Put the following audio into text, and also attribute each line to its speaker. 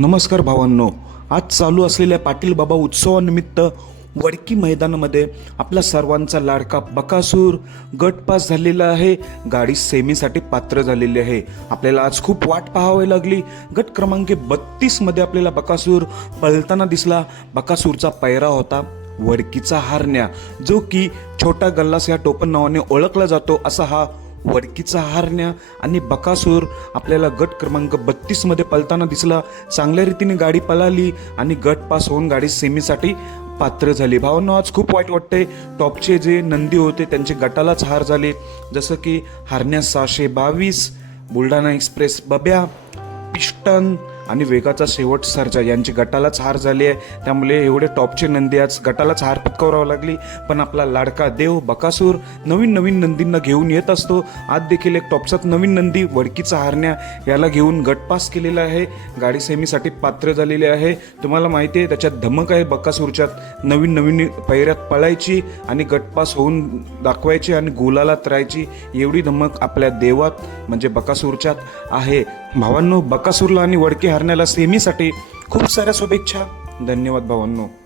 Speaker 1: नमस्कार भावांनो. आज चालू असलेल्या पाटील बाबा उत्सवानिमित्त वडकी मैदानामध्ये आपला सर्वांचा लाडका बकासूर गट पास झालेला आहे. गाडी सेमीसाठी पात्र झालेली आहे. आपल्याला आज खूप वाट पाहावी लागली. गट क्रमांक बत्तीसमध्ये आपल्याला बकासूर पळताना दिसला. बकासूरचा पैरा होता. वडकीचा हारण्या जो की छोटा गल्लास या टोपण नावाने ओळखला जातो असा हा वडकीचा हारण्या आणि बकासूर आपल्याला गट क्रमांक बत्तीसमध्ये पलताना दिसला. चांगल्या रीतीने गाडी पळाली आणि गट पास होऊन गाडी सेमीसाठी पात्र झाली. भावांना आज खूप वाईट वाटते टॉपचे जे नंदी होते त्यांचे गटालाच हार झाले. जसं की हारण्या सहाशे बावीस बुलढाणा एक्सप्रेस बब्या पिस्टन आणि वेगाचा शेवट सर्जा. यांची गटालाच हार झाली आहे. त्यामुळे एवढे टॉपचे नंदी आज गटालाच हार पत्करावं लागली. पण आपला लाडका देव बकासूर नवीन नवीन नंदींना घेऊन येत असतो. आज देखील एक टॉपचाच नवीन नंदी वडकीचा हारण्या याला घेऊन गटपास केलेला आहे. गाडी सेमीसाठी पात्र झालेली आहे. तुम्हाला माहिती आहे त्याच्यात धमक आहे बकासूरच्यात. नवीन नवीन पैऱ्यात पळायची आणि गटपास होऊन दाखवायची आणि गोलाला तरायची एवढी धमक आपल्या देवात म्हणजे बकासूरच्यात आहे. भावांनो बकासूरला आणि वडके हरण्याला सेमीसाठी खूप साऱ्या शुभेच्छा. धन्यवाद भावांनो.